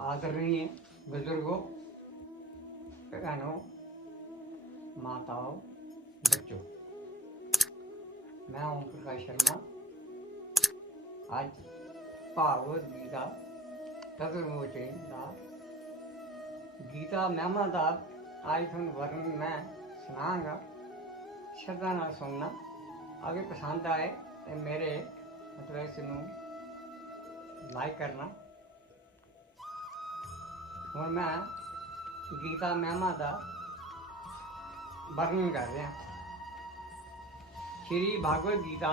आदरणीय बुजुर्गों, बहनों, माताओं, बच्चों, मैं ओम प्रकाश शर्मा। आज भागवत गीता तदुर्मोचन का गीता महिमा का आज थोड़ा वर्णन मैं सुनाऊंगा। श्रद्धा नाल सुनना। अगर पसंद आए तो मेरे मतलब इसनूं लाइक करना। ਹੁਣ मैं गीता महिमा का वर्णन कर रहा। श्री भागवत गीता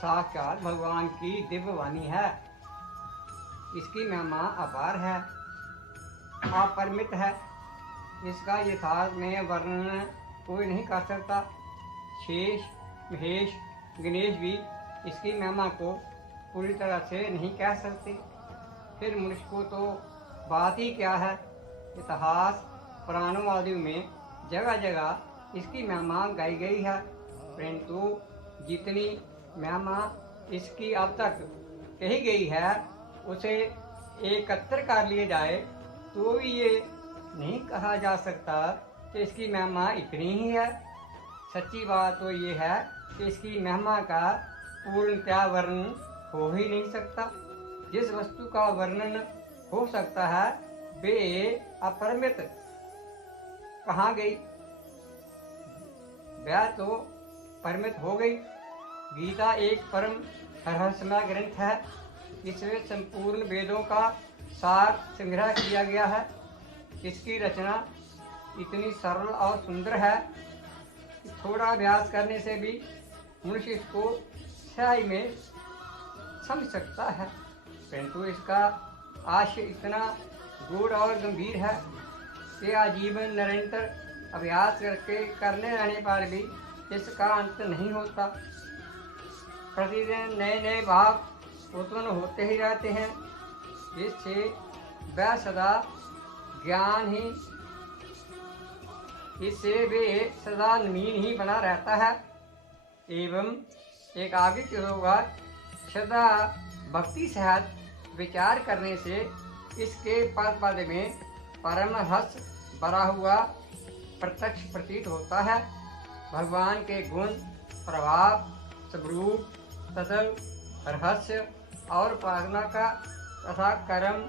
साक्षात भगवान की दिव्य वाणी है। इसकी महिमा अपार है, अपरिमित है। इसका यथार्थ में वर्णन कोई नहीं कर सकता। शेष, महेश, गणेश भी इसकी महिमा को पूरी तरह से नहीं कह सकते। फिर मनुष्य को तो बात ही क्या है। इतिहास पुराणों आदि में जगह जगह इसकी महिमा गाई गई है, परंतु जितनी महिमा इसकी अब तक कही गई है उसे एकत्र कर लिए जाए तो भी ये नहीं कहा जा सकता कि इसकी महिमा इतनी ही है। सच्ची बात तो ये है कि इसकी महिमा का पूर्णतया वर्णन हो ही नहीं सकता। जिस वस्तु का वर्णन हो सकता है वे अपरिमित कहाँ गई, वह तो परिमित हो गई। गीता एक परम रहस्यमय ग्रंथ है। इसमें संपूर्ण वेदों का सार संग्रह किया गया है। इसकी रचना इतनी सरल और सुंदर है कि थोड़ा अभ्यास करने से भी मनुष्य इसको सही में समझ सकता है, परंतु इसका आशय इतना गूढ़ और गंभीर है कि आजीवन निरंतर अभ्यास करने रहने पर भी इसका अंत नहीं होता। प्रतिदिन नए नए भाव उत्पन्न होते ही रहते हैं, जिससे वह सदा ज्ञान ही इससे वे सदा नवीन ही बना रहता है। एवं एकाग्रित होगा सदा भक्ति सहित विचार करने से इसके पद पद में परम रस भरा हुआ प्रत्यक्ष प्रतीत होता है। भगवान के गुण, प्रभाव, स्वरूप, तत्व, रहस्य और प्रार्थना का तथा कर्म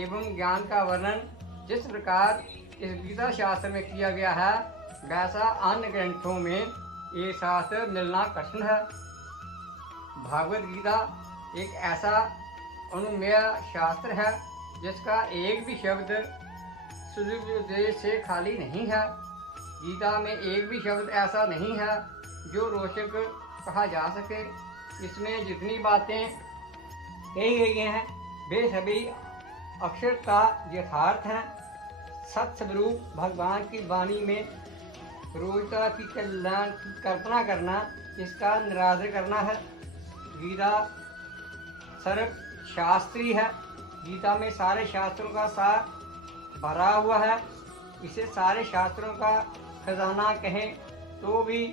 एवं ज्ञान का वर्णन जिस प्रकार इस गीता शास्त्र में किया गया है, वैसा अन्य ग्रंथों में ये शास्त्र मिलना कठिन है। भागवत गीता एक ऐसा अनुमेय शास्त्र है जिसका एक भी शब्द सुदुपदेश से खाली नहीं है। गीता में एक भी शब्द ऐसा नहीं है जो रोचक कहा जा सके। इसमें जितनी बातें कही गई हैं वे सभी अक्षरता यथार्थ हैं। सत्स्वरूप भगवान की वाणी में रोजता की कल्याण की कल्पना करना इसका निरादर करना है। गीता सर्व शास्त्री है। गीता में सारे शास्त्रों का सार भरा हुआ है। इसे सारे शास्त्रों का खजाना कहें तो भी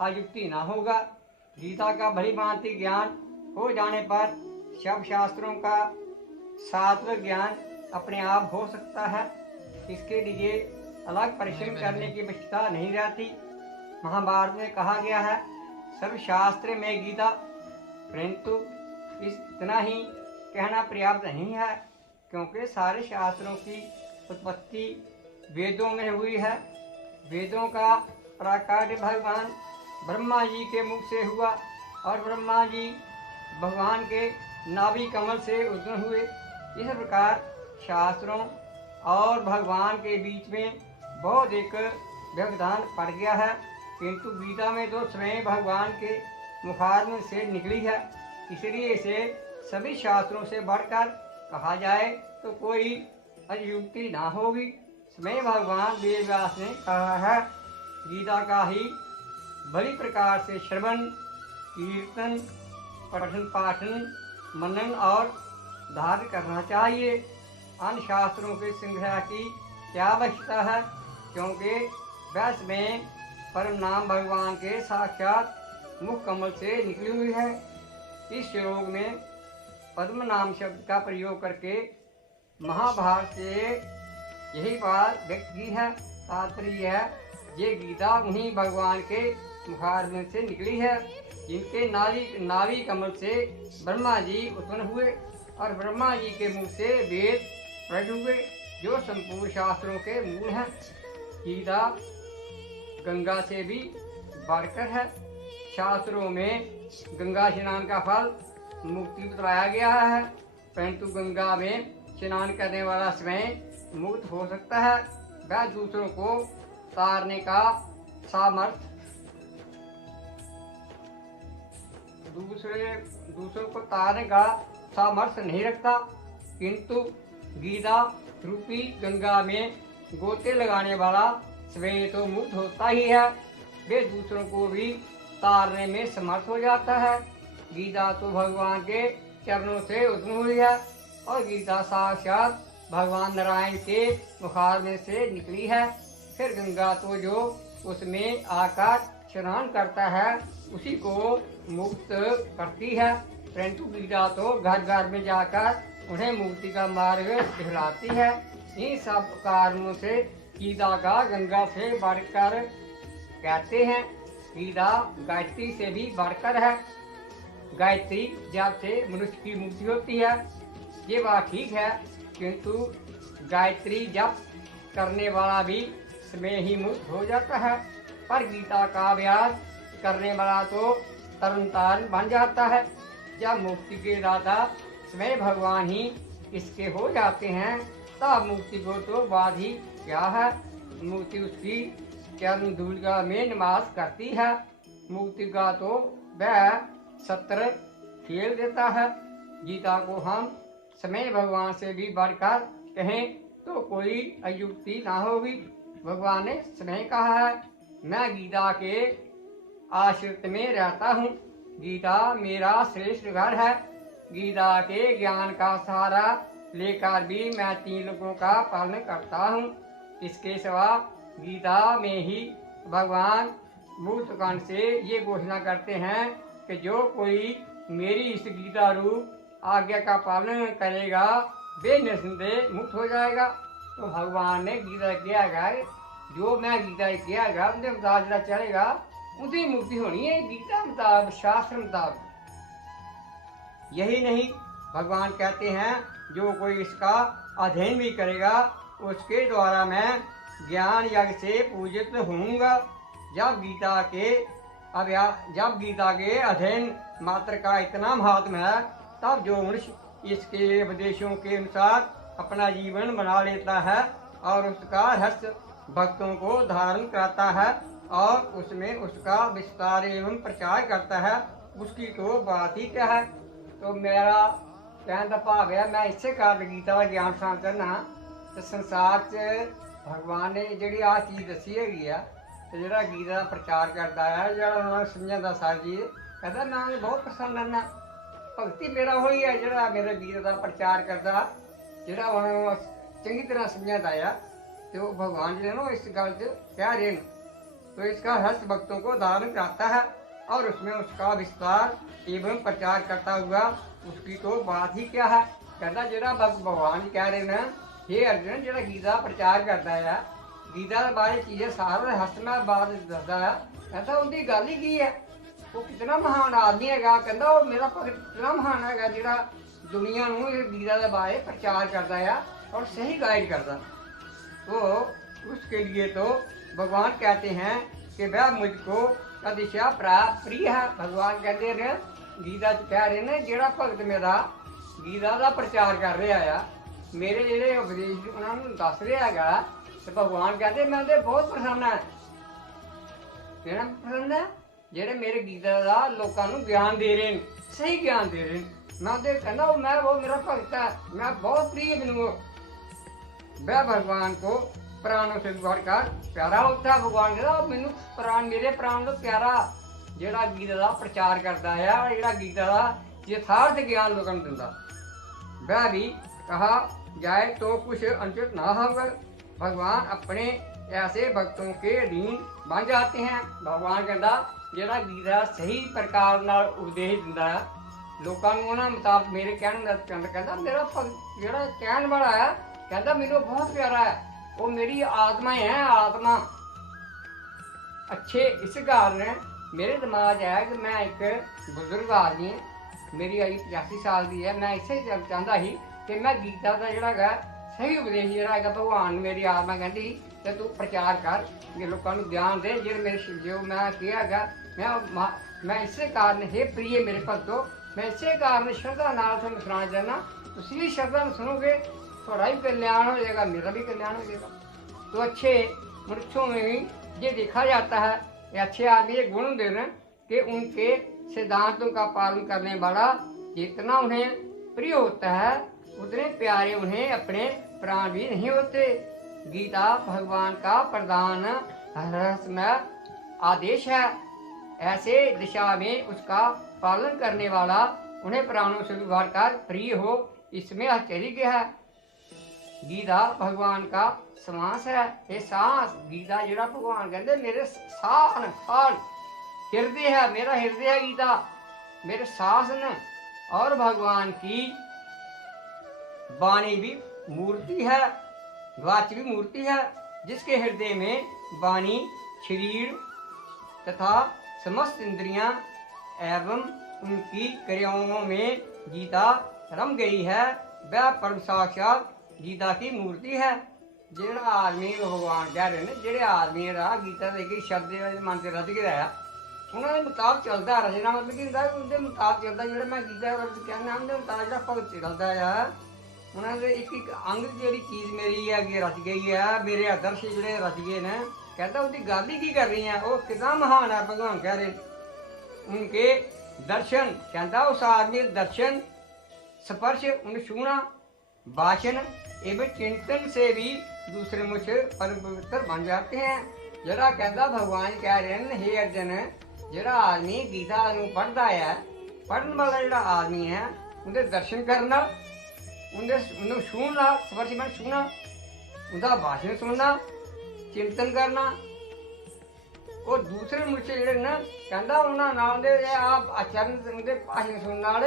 अयुक्ति ना होगा। गीता का भली भांति ज्ञान हो जाने पर सब शास्त्रों का सात्विक ज्ञान अपने आप हो सकता है। इसके लिए अलग परिश्रम करने की आवश्यकता नहीं रहती। महाभारत में कहा गया है सर्व शास्त्र में गीता, परंतु इतना ही कहना पर्याप्त नहीं है, क्योंकि सारे शास्त्रों की उत्पत्ति वेदों में हुई है। वेदों का प्राकट्य भगवान ब्रह्मा जी के मुख से हुआ और ब्रह्मा जी भगवान के नाभि कमल से उत्पन्न हुए। इस प्रकार शास्त्रों और भगवान के बीच में बहुत एक व्यवधान पड़ गया है, किंतु गीता में तो स्वयं भगवान के मुखारविंद से निकली है। इसलिए इसे सभी शास्त्रों से बढ़कर कहा जाए तो कोई अयुक्ति ना होगी। स्वयं भगवान वेद व्यास ने कहा है, गीता का ही बड़ी प्रकार से श्रवण, कीर्तन, पठन पाठन, मनन और धारण करना चाहिए। अन्य शास्त्रों के संग्रह की क्या आवश्यकता है, क्योंकि वैस में परम नाम भगवान के साक्षात मुख कमल से निकली हुई है। इस श्लोक में पद्म नाम शब्द का प्रयोग करके महाभारत से यही बात व्यक्त की है। तात्पर्य है ये गीता उन्हीं भगवान के मुखारविंद से निकली है जिनके नाभि कमल से ब्रह्मा जी उत्पन्न हुए और ब्रह्मा जी के मुख से वेद प्रकट हुए जो संपूर्ण शास्त्रों के मूल हैं। गीता गंगा से भी बढ़कर है। शास्त्रों में गंगा स्नान का फल मुक्ति बतलाया गया है, परंतु गंगा में स्नान करने वाला स्वयं मुक्त हो सकता है। वह दूसरों को तारने का सामर्थ्य दूसरों को तारने का सामर्थ्य नहीं रखता, किंतु गीता रूपी गंगा में गोते लगाने वाला स्वयं तो मुक्त होता ही है, वे दूसरों को भी तारने में समर्थ हो जाता है। गीता तो भगवान के चरणों से उत्पन्न हुई है और गीता साक्षात भगवान नारायण के मुखार में से निकली है। फिर गंगा तो जो उसमें आकर स्नान करता है उसी को मुक्त करती है, परंतु गीता तो घर घर में जाकर उन्हें मुक्ति का मार्ग दिखलाती है। इन सब कारणों से गीता का गंगा से बढ़कर कहते हैं। गीता गायत्री से भी बढ़कर है। गायत्री जप से मनुष्य की मुक्ति होती है, ये बात ठीक है, किंतु गायत्री जप करने वाला भी समय ही मुक्त हो जाता है। पर गीता का अभ्यास करने वाला तो तरन तारण बन जाता है। जब मुक्ति के दाता स्वयं भगवान ही इसके हो जाते हैं तब मुक्ति को तो बात ही क्या है। मुक्ति उसकी चरण धूल में निवास करती है। मुक्ति का तो वह सत्र खेल देता है। गीता को हम समय भगवान से भी बढ़कर कहें तो कोई अयुक्ति ना होगी। भगवान ने समय कहा है, मैं गीता के आश्रित में रहता हूँ। गीता मेरा श्रेष्ठ घर है। गीता के ज्ञान का सहारा लेकर भी मैं 3 लोगों का पालन करता हूँ। इसके सिवा गीता में ही भगवान मुक्तकांड से ये घोषणा करते हैं कि जो कोई मेरी इस गीता रूप आज्ञा का पालन करेगा वे निसंदेह मुक्त हो जाएगा। तो भगवान ने गीता किया है, जो मैं गीता किया है उनके मुताबिक चलेगा उनकी मुक्ति होनी है। गीता मुताबिक, शास्त्र मुताबिक। यही नहीं, भगवान कहते हैं जो कोई इसका अध्ययन भी करेगा उसके द्वारा मैं ज्ञान यज्ञ से पूजित होऊंगा। जब गीता के अध्ययन मात्र का इतना महात्म है तब जो मनुष्य इसके उपदेशों के अनुसार अपना जीवन बना लेता है और उसका रहस्य भक्तों को धारण कराता है और उसमें उसका विस्तार एवं प्रचार करता है, उसकी तो बात ही क्या है। तो मेरा कहने का भाव है, मैं इससे कारण गीता का ज्ञान प्राप्त करना तो संसार च भगवान ने जी आ चीज़ दसी है जो गीता का प्रचार करता है, जो समझाता सारी चीज़ कहता मैं बहुत प्रसन्न रहना। भगती मेरा वही है जो मेरे गीता का प्रचार करता, जो चंगी तरह समझाता है। तो भगवान जी ने इस गल कह रहे हैं, तो इसका रहस्य भक्तों को धारण कराता है और उसमें उसका विस्तार एवं प्रचार करता हुआ उसकी तो बात ही क्या है। कहता जो भगवान जी कह रहे हैं, हे अर्जुन जो गीता प्रचार करता है, गीता के बारे चीज़ें सारा रहस्य में बात दसदा है, कहता उनकी गल ही की है। वो कितना महान आदमी है, कहता वो मेरा भगत कितना महान है जो दुनिया को गीता के बारे प्रचार करता है और सही गाइड करता। तो उसके लिए तो भगवान कहते हैं कि वह मुझको अतिशय प्रिय है। भगवान कहते हैं गीता कह रहे हैं जो भगत मेरा गीता का प्रचार कर रहा है, मेरे जो उपदेश उन्होंने दस रहा है, तो भगवान कहते मैं तो बहुत प्रसन्न है। कहना प्रसन्न है जेडे मेरे गीता का लोगों को ज्ञान दे रहे हैं, सही ज्ञान दे रहे हैं। मैं तो कहना मैं वो मेरा भगत है, मैं बहुत प्रिय बनूँ। वह भगवान को प्राणों से बढ़कर प्यारा होता है। भगवान कहता मैनू प्राण मेरे प्राण तो प्यारा जोड़ा गीता का प्रचार करता है, जोड़ा गीता का यथार्थ ज्ञान लोगों को दिता। वह भी कहा जाए तो कुछ अनुचित ना होगा। भगवान अपने ऐसे भक्तों के अधीन बन जाते हैं। भगवान कहता जोड़ा गीता सही प्रकार उपदेश दिता है लोगों को, उन्होंने मुताबिक मेरे कहने का कहता मेरा भगत ਜਿਹੜਾ ਕਹਿਣ ਵਾਲਾ ਹੈ ਕਹਿੰਦਾ ਮੈਨੂੰ ਬਹੁਤ ਪਿਆਰਾ ਹੈ, ਉਹ ਮੇਰੀ ਆਤਮਾ ਹੈ, ਆਤਮਾ। अच्छे इस कारण मेरे दिमाग है कि मैं एक बुजुर्ग आदमी मेरी आई 85 साल की है, मैं इसे चाहता ही कि मैं गीता का जोड़ा है सही उपदेश जोड़ा है भगवान मेरी आत्मा कहती कि तू प्रचार कर, ये लोगों को ज्ञान दे जो मेरे जो मैं किया मैं इसे कारण हे प्रिय मेरे भक्तों, मैं इसे कारण श्रद्धा नाल तुहानूं सुनाना चाहना, तुसीं भी श्रद्धा सुनोगे थोड़ा भी कल्याण हो जाएगा, मेरा भी कल्याण हो जाएगा। तो अच्छे मनुष्यों में भी ये देखा जाता है कि अच्छे आदमी ये गुण होते हैं कि उनके सिद्धांतों का पालन करने वाला जितना उन्हें प्रिय होता है उतने प्यारे उन्हें अपने प्राण भी नहीं होते। गीता भगवान का प्रधान रहस्यमय आदेश है, ऐसे दिशा में उसका पालन करने वाला उन्हें प्राणों से भी बढ़कर प्रिय हो, इसमें आश्चर्य है। गीता भगवान का सांस है, ये सांस गीता जोड़ा भगवान कहते मेरे सांस हृदय है, मेरा हृदय है गीता, मेरे सांस न। और भगवान की वाणी भी मूर्ति है, वाच भी मूर्ति है, जिसके हृदय में वाणी शरीर तथा समस्त इंद्रियां एवं उनकी क्रियाओं में गीता रम गई है, वह परम साक्षात गीता की मूर्ति है। ਜਿਹੜਾ ਆਦਮੀ ਭਗਵਾਨ ਕਹਿ ਰਹੇ ਨੇ ਜਿਹੜੇ ਆਦਮੀ ਦਾ ਗੀਤਾ ਦੇ ਕੇ ਸ਼ਬਦ ਦੇ ਮਨ ਤੇ ਰੱਜ ਗਿਆ ਆ ਉਹਨਾਂ ਦੇ ਮੁਤਾਬਕ ਚੱਲਦਾ ਰਚਨਾ ਮਤਲਬ ਕੀ ਹੁੰਦਾ ਉਹਦੇ ਮੁਤਾਬਕ ਚੱਲਦਾ ਜਿਹੜਾ ਮੈਂ ਗੀਤਾ ਵਰਤ ਕਹਿੰਦਾ ਉਹਦੇ ਮੁਤਾਬਕ ਜਿਹੜਾ ਭਗਤ ਚੱਲਦਾ ਆ ਉਹਨਾਂ ਦੇ ਇੱਕ ਇੱਕ ਅੰਗ ਜਿਹੜੀ ਚੀਜ਼ ਮੇਰੀ ਅੱਗੇ ਰਚ ਗਈ ਆ ਮੇਰੇ ਆਦਰਸ਼ ਜਿਹੜੇ ਰਚ ਗਏ ਨੇ ਕਹਿੰਦਾ ਉਹਦੀ ਗੱਲ ਹੀ ਕੀ ਕਰ ਰਹੀ ਆ ਉਹ ਕਿੰਨਾ ਮਹਾਨ ਹੈ ਭਗਵਾਨ ਕਹਿ ਰਹੇ उनके दर्शन कहता उस आदमी दर्शन स्पर्श उन छूना भाषण एवं चिंतन से भी दूसरे मुझ परम पवित्र बन जाते हैं। जरा कहता भगवान कह रहे हैं हे अर्जन जरा आदमी गीता पढ़ता है पढ़ने वाला जरा आदमी है उनके दर्शन करना उन्हें छूना स्पर्श में छूना उनका भाषण सुनना चिंतन करना और दूसरे मुझसे ਜਿਹੜੇ ਨਾ ਕਹਿੰਦਾ ਉਹਨਾਂ ਨਾਲ ਦੇ ਆਪ ਆਚਰਨ ਦੇ ਭਾਸ਼ਣ ਸੁਣਨ ਨਾਲ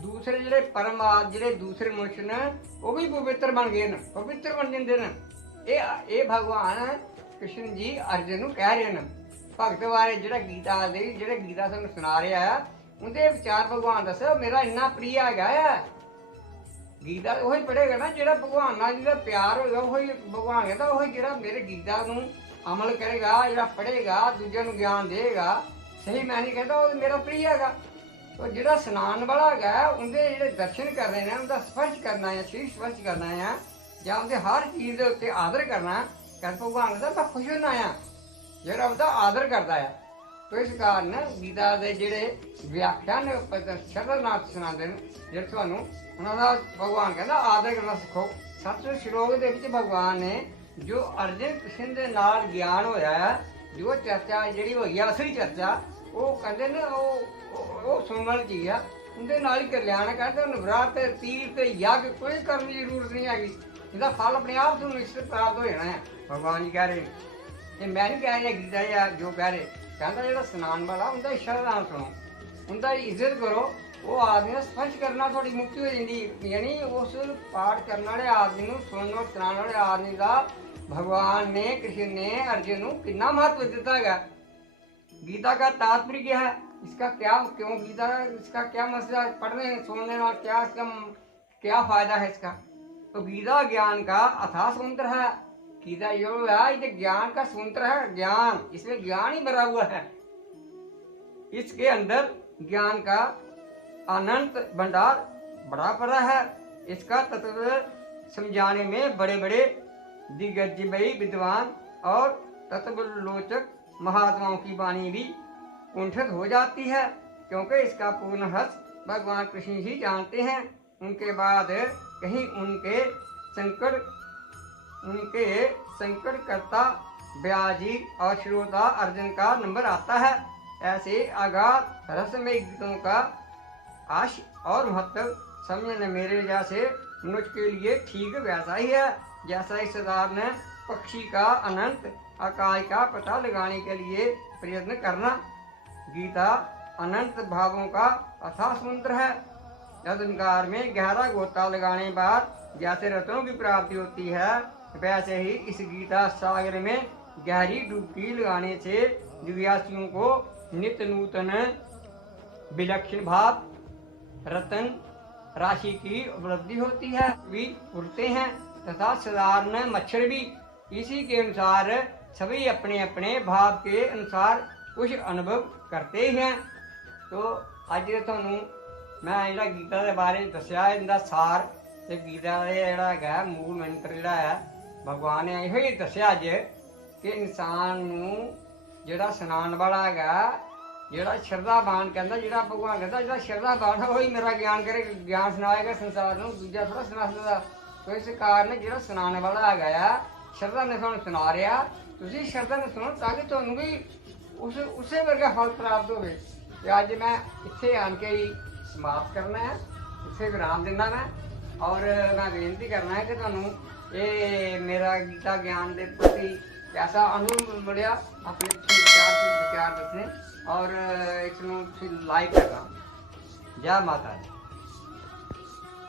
ਦੂਸਰੇ ਜਿਹੜੇ ਪਰਮਾਤਮਾ ਜਿਹੜੇ ਦੂਸਰੇ ਮਨੁੱਖ ਨੇ ਉਹ ਵੀ ਪਵਿੱਤਰ ਬਣ ਗਏ ਨੇ ਪਵਿੱਤਰ ਬਣ ਜਾਂਦੇ ਨੇ। ਇਹ ਭਗਵਾਨ ਕ੍ਰਿਸ਼ਨ ਜੀ ਅਰਜਨ ਨੂੰ ਕਹਿ ਰਹੇ ਨੇ ਭਗਤ ਬਾਰੇ ਜਿਹੜਾ ਗੀਤਾ ਦੇ ਜਿਹੜੇ ਗੀਤਾ ਸਾਨੂੰ ਸੁਣਾ ਰਿਹਾ ਹੈ ਉਹਦੇ ਵਿਚਾਰ ਭਗਵਾਨ ਦੱਸਿਆ ਮੇਰਾ ਇੰਨਾ ਪ੍ਰਿय ਹੈਗਾ ਆ ਗੀਤਾ ਉਹੀ ਪੜ੍ਹੇਗਾ ਨਾ ਜਿਹੜਾ ਭਗਵਾਨ ਨਾਲ ਜਿਹਦਾ ਪਿਆਰ ਹੋਏਗਾ ਉਹੀ ਭਗਵਾਨ ਕਹਿੰਦਾ ਉਹੀ ਜਿਹੜਾ ਮੇਰੇ ਗੀਤਾ ਨੂੰ अमल करेगा जरा पढ़ेगा दूजे को ज्ञान देगा सही मैं नहीं कहता वो मेरा प्रिय है। तो जो स्नान वाला है उनके जो दर्शन करने हैं उनका स्पर्श करना है शीश स्पर्श करना है या उनके हर चीज़ के उत्ते आदर करना कर भगवान का मैं खुश होना है जरा उसका आदर करता है। तो इस कारण गीता के जोड़े व्याख्यान शरणार्थ सुनाते हैं जो थानू उन्होंने भगवान कहना आदर करना सिखो। 7वें श्लोक के भगवान ने जो अर्जन कृष्ण के नाल ज्ञान होया है जो चर्चा जी हुई है असली चर्चा वो कहते ने वो सुनने वाली चीज़ है उनके नाल ही कल्याण करते व्रत तीर्थ यज्ञ कोई करने की जरूरत नहीं हैगी इसका फल अपने आप तुम निश्चित प्राप्त हो जाना है। भगवान जी कह रहे ये मैं नहीं कह रहा गीता या जो कह रहे कहता जो स्नान वाला उनका शरणार्थ सुनो उनका इज्जत करो वो आदमी स्पर्श करना थोड़ी मुक्ति हो जाती यानी उस पाठ करने वाले आदमी को सुनने और सुनाने वाले आदमी का भगवान ने कृष्ण ने अर्जुन को कितना महत्व देता है। गीता का तात्पर्य क्या है इसका क्या क्यों गीता इसका क्या मसला पढ़ने सुनने और क्या इसका क्या फायदा है इसका। तो गीता ज्ञान का अथाह समुद्र है गीता जो है ये ज्ञान का समुद्र है ज्ञान इसमें ज्ञान ही भरा हुआ है इसके अंदर ज्ञान का अनंत भंडार बड़ा पड़ा है। इसका तत्व समझाने में बड़े बड़े दिग्गजमयी विद्वान और तत्वलोचक महात्माओं की वाणी भी कुंठित हो जाती है क्योंकि इसका पूर्ण हर्ष भगवान कृष्ण ही जानते हैं। उनके बाद कहीं उनके संकटकर्ता व्याजी और श्रोता अर्जुन का नंबर आता है। ऐसे अगाध रसमय गीतों का आश और महत्व समझने मेरे जैसे मनुष्य के लिए ठीक वैसा ही है जैसा इस साधारण पक्षी का अनंत आकाश का पता लगाने के लिए प्रयत्न करना। गीता अनंत भावों का अथाह समुद्र है। यदंकार में गहरा गोता लगाने बाद जैसे रत्नों की प्राप्ति होती है, वैसे ही इस गीता सागर में गहरी डुबकी लगाने से जिज्ञासुओं को नित्य नूतन विलक्षण भाव रतन राशि की उपलब्धि होती है, भी उड़ते हैं तथा साधारण मच्छर भी इसी के अनुसार सभी अपने अपने भाव के अनुसार कुछ अनुभव करते हैं। तो अज तुहानू मैं जिहड़ा गीता के बारे दस्या इहदा सार ते गीता का जिहड़ा है मूल मंत्र जिहड़ा है भगवान ने इहो ही दस्या अज कि इंसान नू जिहड़ा सुनाण वाला है, जिहड़ा शरधावान कहंदा, जिहड़ा भगवान कहंदा जिहड़ा शरधावान है वही मेरा ज्ञान करे, ज्ञान सुनाएगा संसार नू, दूजा थोड़ा सुना सकदा। तो इस कारण जिहड़ा सुनाने वाला है शरधा ने तुहानू सुना रहा, तुसीं शरधा ने सुनो ताकि तुहानू भी उसे वर्गा फल प्राप्त हो। अज मैं इत्थे आन के ही समाप्त करना है, इत्थे विराम देना मैं, और मैं बेनती करना है कि तुहानू ये मेरा गीता ज्ञान के प्रति कैसा अनुभव मिलिया, अपने विचार दसने और इसनू लाइक करना। जय माता दी।